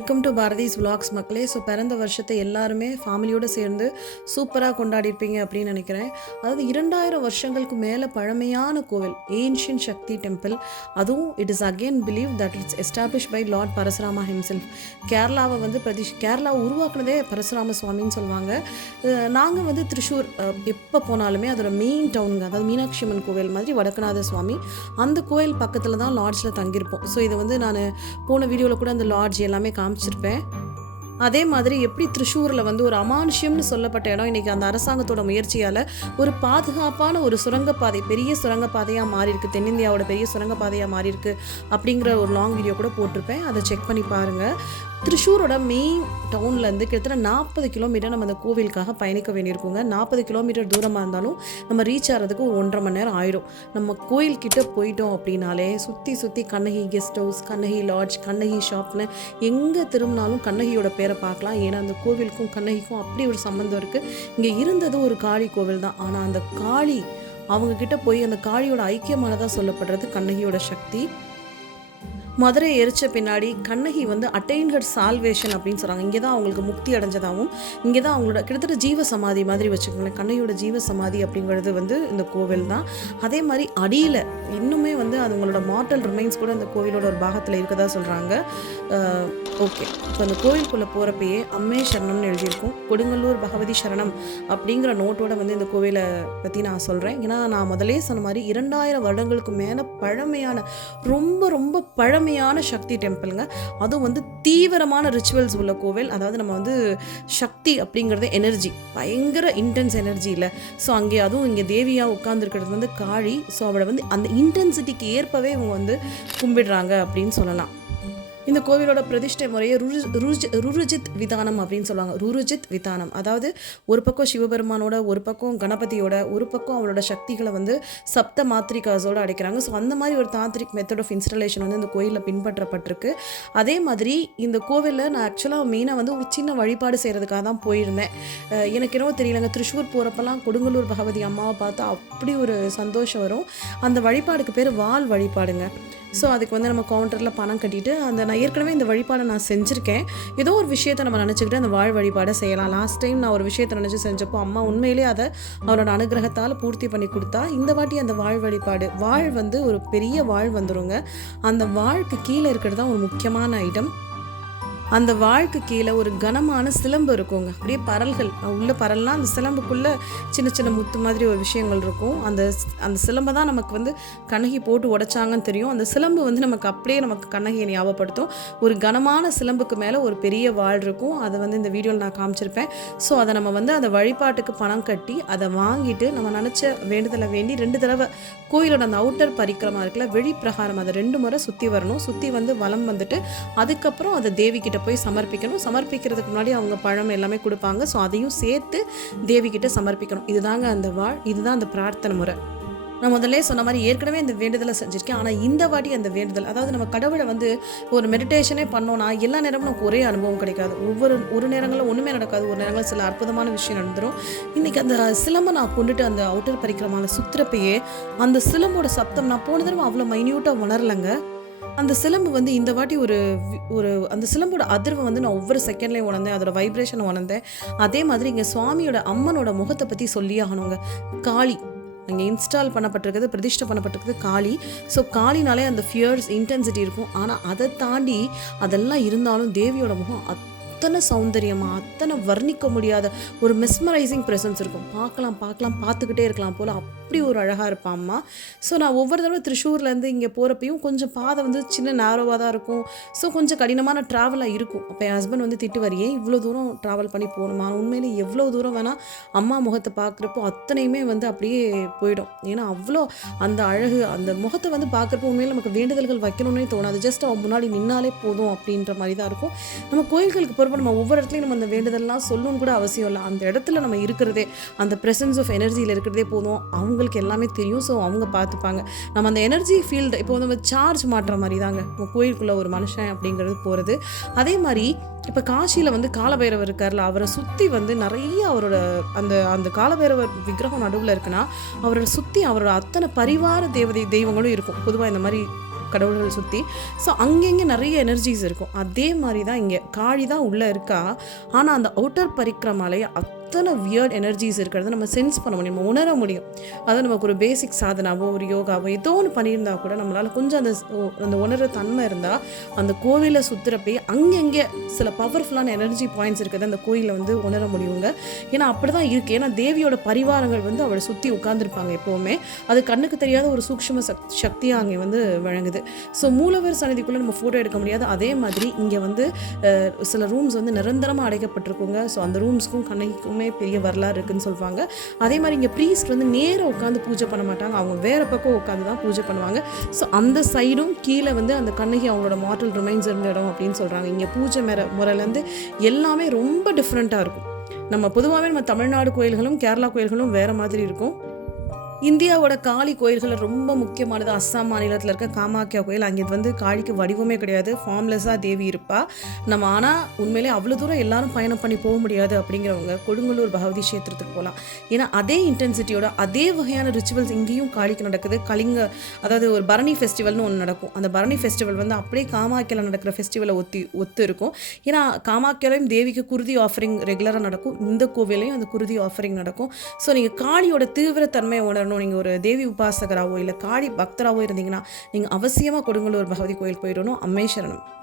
Welcome to Bharathi's vlogs மக்களே. So பிறந்த வருஷத்தை எல்லாருமே ஃபேமிலியோடு சேர்ந்து சூப்பராக கொண்டாடிருப்பீங்க அப்படின்னு நினைக்கிறேன். அதாவது இரண்டாயிரம் வருஷங்களுக்கு மேலே பழமையான கோவில் ஏன்ஷியன் சக்தி டெம்பிள் அதுவும் it is again believe that it's establish by lord Parasurama himself கேரளாவை வந்து பிரதிஷ் கேரளாவை உருவாக்குனதே பரசுராம சுவாமின்னு சொல்லுவாங்க. நாங்கள் வந்து திருஷூர் எப்போ போனாலுமே அதோட மெயின் டவுனுங்க அதாவது மீனாட்சி அம்மன் கோவில் மாதிரி வடக்குநாத சுவாமி அந்த கோயில் பக்கத்தில் தான் லாட்ஜில் தங்கியிருப்போம். ஸோ இதை வந்து நான் போன வீடியோவில் கூட அந்த லாட்ஜ் எல்லாமே காமிச்சிருப்பேன். அதே மாதிரி எப்படி திருஷூரில் வந்து ஒரு அமானுஷ்யம்னு சொல்லப்பட்ட இடம் இன்றைக்கி அந்த அரசாங்கத்தோட முயற்சியால் ஒரு பாதுகாப்பான ஒரு சுரங்கப்பாதை பெரிய சுரங்கப்பாதையாக மாறியிருக்கு. தென்னிந்தியாவோட பெரிய சுரங்கப்பாதையாக மாறியிருக்கு அப்படிங்கிற ஒரு லாங் வீடியோ கூட போட்டிருப்பேன். அதை செக் பண்ணி பாருங்கள் திருஷூரோட மெயின் டவுன்லேருந்து கிட்டத்தட்ட நாற்பது கிலோமீட்டர் நம்ம அந்த கோவிலுக்காக பயணிக்க வேண்டியிருக்குங்க. நாற்பது கிலோமீட்டர் தூரமாக இருந்தாலும் நம்ம ரீச் ஆகிறதுக்கு ஒரு ஒன்றரை மணி நேரம் ஆயிடும். நம்ம கோயில்கிட்ட போயிட்டோம் அப்படின்னாலே சுற்றி சுற்றி Kannagi guest house Kannagi lodge Kannagi ஷாப்னு எங்கே திரும்பினாலும் கண்ணகியோட பேரை பார்க்கலாம். ஏன்னா அந்த கோவிலுக்கும் கண்ணகிக்கும் அப்படி ஒரு சம்மந்தம் இருக்குது இங்கே இருந்தது ஒரு காளி கோவில் தான். ஆனால் அந்த காளி அவங்கக்கிட்ட போய் அந்த காளியோட ஐக்கியமானதாக சொல்லப்படுறது கண்ணகியோட சக்தி. மதுரை எரிச்ச பின்னாடி கண்ணகி வந்து அட்டைன்ஹர் சால்வேஷன் அப்படின்னு சொல்கிறாங்க இங்கே தான் அவங்களுக்கு முக்தி அடைஞ்சதாகவும் இங்கே தான் அவங்களோட கிட்டத்தட்ட ஜீவ சமாதி மாதிரி வச்சுக்கோங்களேன். கண்ணகியோட ஜீவ சமாதி அப்படிங்கிறது வந்து இந்த கோவில் தான் அதே மாதிரி அடியில் இன்னுமே வந்து அவங்களோட மார்டல் ரிமைன்ஸ் கூட இந்த கோவிலோட ஒரு பாகத்தில் இருக்கதா சொல்கிறாங்க ஓகே இப்போ அந்த கோவிலுக்குள்ளே போகிறப்பயே அம்மே சரணம்னு எழுதியிருக்கும். கொடுங்கல்லூர் பகவதி சரணம் அப்படிங்கிற நோட்டோட வந்து இந்த கோவிலை பற்றி நான் சொல்கிறேன் ஏன்னா நான் முதலே சொன்ன மாதிரி இரண்டாயிரம் வருடங்களுக்கு மேலே பழமையான ரொம்ப ரொம்ப பழமையான சக்தி டெம்பிளுங்க. அதுவும் வந்து தீவிரமான ரிச்சுவல்ஸ் உள்ள கோவில். அதாவது நம்ம வந்து சக்தி அப்படிங்கிறது எனர்ஜி பயங்கர இன்டென்ஸ் எனர்ஜி இல்லை ஸோ அங்கே அதுவும் இங்கே தேவியாக உட்காந்துருக்கிறது வந்து காளி. ஸோ அவளை வந்து அந்த இன்டென்சிட்டிக்கு ஏற்பவே இவங்க வந்து கும்பிடுறாங்க அப்படின்னு சொல்லலாம். இந்த கோவிலோட பிரதிஷ்டை முறையை ருஜ் ருருஜித் விதானம் அப்படின்னு சொல்லுவாங்க. ருருஜித் விதானம். அதாவது ஒரு பக்கம் சிவபெருமானோட ஒரு பக்கம் கணபதியோட ஒரு பக்கம் அவளோட சக்திகளை வந்து சப்த மாத்ரிகாஸோட அடைக்கிறாங்க. ஸோ அந்த மாதிரி ஒரு தாந்திரிக் மெத்தட் ஆஃப் இன்ஸ்டலேஷன் வந்து இந்த கோயிலில் பின்பற்றப்பட்டிருக்கு. அதே மாதிரி இந்த கோவிலில் நான் ஆக்சுவலாக மெயினாக வந்து ஒரு சின்ன வழிபாடு செய்கிறதுக்காக தான் போயிருந்தேன். எனக்கு என்னவோ தெரியலங்க. திருஷூர் போகிறப்பெல்லாம் கொடுங்கலூர் பகவதி அம்மாவை பார்த்தா அப்படி ஒரு சந்தோஷம் வரும். அந்த வழிபாடுக்கு பேர் வால் வழிபாடுங்க. ஸோ அதுக்கு வந்து நம்ம கவுண்டரில் பணம் கட்டிட்டு அந்த நான் ஏற்கனவே இந்த வழிபாடை நான் செஞ்சுருக்கேன். ஏதோ ஒரு விஷயத்தை நம்ம நினச்சிக்கிட்டு அந்த வாழ் வழிபாடை செய்யலாம். லாஸ்ட் டைம் நான் ஒரு விஷயத்தை நினச்சி செஞ்சப்போ அம்மா உண்மையிலே அதை அவரோட அனுகிரகத்தால் பூர்த்தி பண்ணி கொடுத்தா இந்த வாட்டி அந்த வாழ் வழிபாடு வாழ் வந்து ஒரு பெரிய வாழ் வந்துருங்க. அந்த வாழ்க்கு கீழே இருக்கிறது தான் ஒரு முக்கியமான ஐட்டம் அந்த வாழ்க்கு கீழே ஒரு கனமான சிலம்பு இருக்குங்க. அப்படியே பரல்கள். உள்ள பரல்னா அந்த சிலம்புக்குள்ளே சின்ன சின்ன முத்து மாதிரி ஒரு விஷயங்கள் இருக்கும். அந்த அந்த சிலம்பை தான் நமக்கு வந்து கண்ணகி போட்டு உடைச்சாங்கன்னு தெரியும். அந்த சிலம்பு வந்து நமக்கு அப்படியே நமக்கு கண்ணகியை ஞாபகப்படுத்தும். ஒரு கனமான சிலம்புக்கு மேலே ஒரு பெரிய வாழ் இருக்கும். அதை வந்து இந்த வீடியோவில் நான் காமிச்சிருப்பேன். ஸோ அதை நம்ம வந்து அந்த வழிபாட்டுக்கு பணம் கட்டி அதை வாங்கிட்டு நம்ம நினச்ச வேண்டுதலை வேண்டி ரெண்டு தடவை கோயிலோட அந்த அவுட்டர் பரிக்கிரமா இருக்குல்ல வெளிப்பிரகாரம் அதை ரெண்டு முறை சுற்றி வரணும். சுற்றி வந்து வலம் வந்துட்டு அதுக்கப்புறம் அதை தேவிக்கிட்ட கிட்ட போய் சமர்ப்பிக்கணும். சமர்ப்பிக்கிறதுக்கு முன்னாடி அவங்க பழம் எல்லாமே கொடுப்பாங்க. ஸோ அதையும் சேர்த்து தேவி கிட்ட சமர்ப்பிக்கணும். இதுதாங்க அந்த வாழ் இதுதான் அந்த பிரார்த்தனை முறை. நான் முதல்ல சொன்ன மாதிரி ஏற்கனவே இந்த வேண்டுதலை செஞ்சுருக்கேன். ஆனால் இந்த வாட்டி அந்த வேண்டுதல் அதாவது நம்ம கடவுளை வந்து ஒரு மெடிடேஷனே பண்ணோன்னா எல்லா நேரமும் நமக்கு ஒரே அனுபவம் கிடைக்காது. ஒவ்வொரு ஒரு நேரங்களில் ஒன்றுமே நடக்காது. ஒரு நேரங்களில் சில அற்புதமான விஷயம் நடந்துடும் இன்றைக்கி அந்த சிலம்பை நான் கொண்டுட்டு அந்த அவுட்டர் பறிக்கிறமான சுற்றுறப்பையே அந்த சிலம்போட சப்தம் நான் போன தடவை அவ்வளோ மைன்யூட்டாக உணரலைங்க. அந்த சிலம்பு வந்து இந்த வாட்டி ஒரு ஒரு அந்த சிலம்போட அதிர்வை வந்து நான் ஒவ்வொரு செகண்ட்லேயும் உணர்ந்தேன். அதோட வைப்ரேஷன் உணர்ந்தேன். அதே மாதிரி இங்கே சுவாமியோட அம்மனோட முகத்தை பற்றி சொல்லி ஆகணுங்க காளி. அங்கே இன்ஸ்டால் பண்ணப்பட்டிருக்கிறது பிரதிஷ்டை பண்ணப்பட்டிருக்கிறது காளி. ஸோ காளினாலே அந்த ஃபியர்ஸ் இன்டென்சிட்டி இருக்கும். ஆனால் அதை தாண்டி அதெல்லாம் இருந்தாலும் தேவியோட முகம் அத்தனை சௌந்தரியமாக அத்தனை வர்ணிக்க முடியாத ஒரு மெஸ்மரைசிங் ப்ரெசன்ஸ் இருக்கும். பார்க்கலாம் பார்க்கலாம் பார்த்துக்கிட்டே இருக்கலாம் போல் அப்படி ஒரு அழகாக இருப்பான் அம்மா. ஸோ நான் ஒவ்வொரு தடவை திருஷூர்லேருந்து இங்கே போகிறப்பையும் கொஞ்சம் பாதை வந்து சின்ன நேரோவாக தான் இருக்கும். ஸோ கொஞ்சம் கடினமான ட்ராவலாக இருக்கும். அப்போ என் ஹஸ்பண்ட் வந்து திட்டு வரியே இவ்வளோ தூரம் ட்ராவல் பண்ணி போகணுமா? உண்மையிலே எவ்வளோ தூரம் வேணால் அம்மா முகத்தை பார்க்குறப்போ அத்தனையுமே வந்து அப்படியே போயிடும். ஏன்னா அவ்வளோ அந்த அழகு அந்த முகத்தை வந்து பார்க்குறப்போ உண்மையில் நமக்கு வேண்டுதல்கள் வைக்கணும்னே தோணாது. ஜஸ்ட் அவன் முன்னாடி நின்னாலே போதும் அப்படின்ற மாதிரி தான் இருக்கும். நம்ம கோயில்களுக்கு போகிறப்ப நம்ம ஒவ்வொரு இடத்துலையும் நம்ம அந்த வேண்டுதல்லாம் சொல்லணும்னு கூட அவசியம் இல்லை. அந்த இடத்துல நம்ம இருக்கிறதே அந்த ப்ரெசன்ஸ் ஆஃப் எனர்ஜியில் இருக்கிறதே போதும். அவங்களுக்கு எல்லாமே தெரியும். ஸோ அவங்க பார்த்துப்பாங்க. நம்ம அந்த எனர்ஜி ஃபீல்டு இப்போ நம்ம சார்ஜ் மாட்டுற மாதிரி தாங்க இப்போ கோயிலுக்குள்ளே ஒரு மனுஷன் அப்படிங்கிறது போகிறது அதே மாதிரி இப்போ காசியில் வந்து காலபைரவர் இருக்கார்ல அவரை சுற்றி வந்து நிறைய அவரோட அந்த அந்த காலபைரவர் விக்கிரகம் நடுவில் இருக்குன்னா அவரை சுற்றி அவரோட அத்தனை பரிவார தேவதை தெய்வங்களும் இருக்கும். பொதுவாக இந்த மாதிரி கடவுள்கள் சுற்றி ஸோ அங்கங்கே நிறைய எனர்ஜிஸ் இருக்கும். அதே மாதிரி தான் இங்கே. காளி தான் உள்ளே இருக்கா? ஆனால் அந்த அவுட்டர் பரிக்கிரமாலே அத்தனை வியர்ட் எனர்ஜிஸ் இருக்கிறத நம்ம சென்ஸ் பண்ண முடியும் நம்ம உணர முடியும். அதாவது நமக்கு ஒரு பேசிக் சாதனாவோ ஒரு யோகாவோ ஏதோ ஒன்று பண்ணியிருந்தா கூட நம்மளால் கொஞ்சம் அந்த அந்த உணர்ற தன்மை இருந்தால் அந்த கோவிலை சுற்றுறப்பே அங்கங்கே சில பவர்ஃபுல்லான எனர்ஜி பாயிண்ட்ஸ் இருக்கிறத அந்த கோயிலில் வந்து உணர முடியுங்க. ஏன்னா அப்படி தான் இருக்குது ஏன்னா தேவியோட பரிவாரங்கள் வந்து அவளை சுற்றி உட்காந்துருப்பாங்க எப்போவுமே. அது கண்ணுக்கு தெரியாத ஒரு சூக்ஷ்ம சக் சக்தியாக அங்கே வந்து வழங்குது. ஸோ மூலவர் சன்னதிக்குள்ளே நம்ம ஃபோட்டோ எடுக்க முடியாது. அதே மாதிரி இங்கே வந்து சில ரூம்ஸ் வந்து நிரந்தரமாக அடைக்கப்பட்டிருக்குங்க. ஸோ அந்த ரூம்ஸ்க்கும் கண்ணைக்கும் பெரிய வரலாறு இருக்குன்னு சொல்லுவாங்க அதே மாதிரி இங்கே ப்ரீஸ்ட் வந்து நேராக உட்காந்து பூஜை பண்ண மாட்டாங்க. அவங்க வேறு பக்கம் உட்காந்து தான் பூஜை பண்ணுவாங்க. ஸோ அந்த சைடும் கீழே வந்து அந்த கண்ணகி அவங்களோட மார்டல் ரிமைன்ஸ் இருந்த இடம் அப்படின்னு சொல்கிறாங்க இங்கே பூஜை மேற முறையிலேருந்து எல்லாமே ரொம்ப டிஃப்ரெண்ட்டாக இருக்கும். நம்ம பொதுவாகவே நம்ம தமிழ்நாடு கோயில்களும் கேரளா கோயில்களும் வேறு மாதிரி இருக்கும். இந்தியாவோட காளி கோயில்கள் ரொம்ப முக்கியமானது அஸ்ஸாம் மாநிலத்தில் இருக்க காமாக்கியா கோயில். அங்கே வந்து காளிக்கு வடிவமே கிடையாது. ஃபார்ம்லெஸ்ஸாக தேவி இருப்பா. நம்ம ஆனால் உண்மையிலே அவ்வளோ தூரம் எல்லாரும் பயணம் பண்ணி போக முடியாது அப்படிங்கிறவங்க கொடுங்கலூர் பகவதி கஷேத்திரத்துக்கு போகலாம் ஏன்னா அதே இன்டென்சிட்டியோட அதே வகையான ரிச்சுவல்ஸ் இங்கேயும் காளிக்கு நடக்குது. கலிங்க அதாவது ஒரு பரணி ஃபெஸ்டிவல்னு ஒன்று நடக்கும். அந்த பரணி ஃபெஸ்டிவல் வந்து அப்படியே காமாக்கியில் நடக்கிற ஃபெஸ்டிவலை ஒத்தி ஒத்து இருக்கும். ஏன்னா காமாக்கியாலையும் தேவிக்கு குருதி ஆஃபரிங் ரெகுலராக நடக்கும். இந்த கோவிலையும் அந்த குருதி ஆஃபரிங் நடக்கும். ஸோ நீங்கள் காளியோட தீவிரத்தன்மையை உணரணும். நீங்கள் ஒரு தேவி உபாசகராவோ இல்லை காளி பக்தராவோ இருந்தீங்கன்னா நீங்கள் அவசியமாக கொடுங்கலூர் பகவதி கோயில் போயிடணும். அம்மேஸ்வரனும்